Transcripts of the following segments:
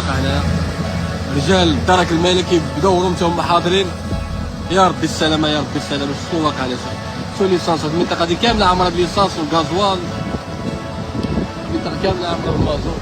واقع هنايا. رجال الدرك الملكي بدورهم هما حاضرين. يا ربي السلامه يا ربي السلامه. شنو واقع هنا؟ شنو ليسانس؟ المنطقه دي كامله عامره بليسانس والغازوال، المنطقه كامله عامره بالمازوت.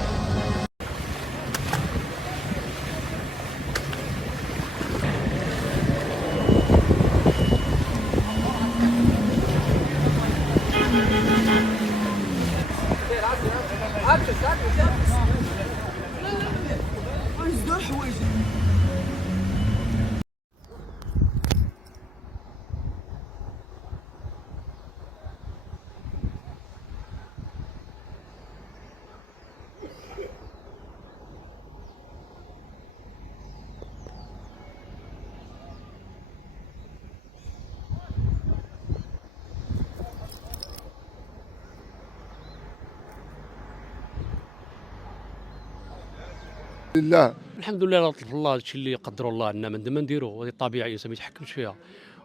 لله. الحمد لله لا لطف الله، هادشي اللي قدر الله عندنا ما نديرو، هذه الطبيعه الانسان ما يتحكمش فيها،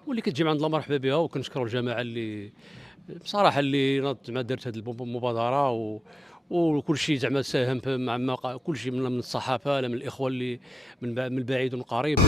واللي كتجي من عند الله مرحبا بها. وكنشكروا الجماعه اللي بصراحه اللي زعما دارت هذه المبادره وكل شيء زعما ساهم مع كل شيء من الصحافه، لا من الاخوه اللي من البعيد والقريب.